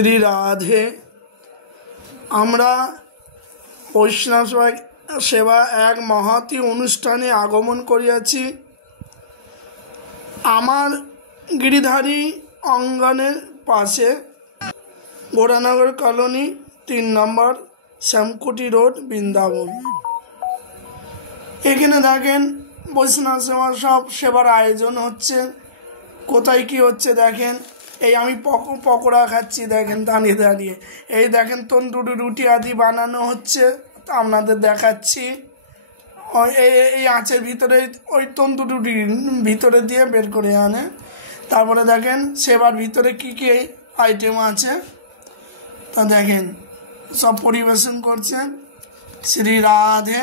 শ্রী রাধে। আমরা বৈষ্ণব সেবা এক মহতী অনুষ্ঠানে আগমন করিয়াছি। আমার গিরিধারী অঙ্গনের পাশে গোরানগর কলোনি 3 নম্বর শ্যামকুটি রোড, বৃন্দাবন। এখানে দেখেন বৈষ্ণব সেবা সব সেবার আয়োজন হচ্ছে। কোথায় কি হচ্ছে দেখেন, এই আমি পকোড়া খাচ্ছি, দেখেন দাঁড়িয়ে দাঁড়িয়ে। এই দেখেন তন্দুরি রুটি আদি বানানো হচ্ছে, আপনাদের দেখাচ্ছি। এই আঁচের ভিতরে ওই তন্দুরি রুটির ভিতরে দিয়ে বের করে আনে। তারপরে দেখেন সেবার ভিতরে কি কি আইটেম আছে তা দেখেন, সব পরিবেশন করছেন শ্রী রাধে।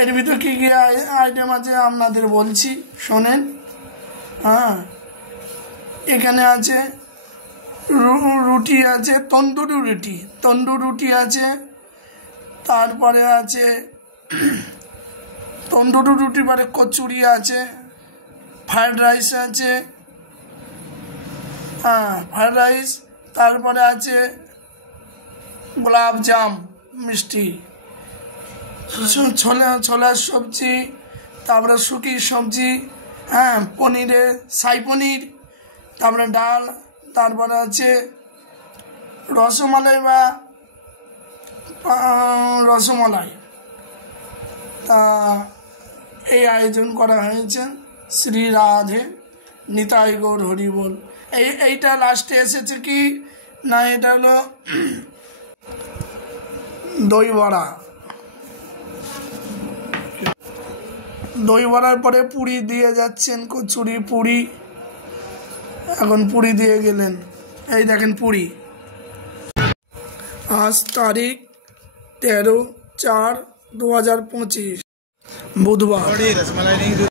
এর ভিতরে কী কী আইটেম আছে আপনাদের বলছি, শোনেন। হ্যাঁ, এখানে আছে রুটি আছে, তন্দুরি রুটি আছে। তারপরে আছে তন্দুরি রুটি পরে কচুরি আছে, ফ্রায়েড রাইস আছে। হ্যাঁ, ফ্রায়েড রাইস। তারপরে আছে গোলাপ জাম মিষ্টি, ছোলার সবজি, তারপরে শুকির সবজি, হ্যাঁ, পনিরের সাই পনির, তারপরে ডাল, তারপরে আছে রসমালাই। তা এই আয়োজন করা হয়েছে শ্রী রাধে, নিতাই গৌর হরি বল। এইটা লাস্টে এসেছে কি না, এটা হলো দই বড়া। দই বড়ার পরে পুরি দিয়ে যাচ্ছেন, কচুরি পুরি। এখন পুরি দিয়ে গেলেন, এই দেখেন পুরি। আজ তারিখ 13/4/2025 বুধবার।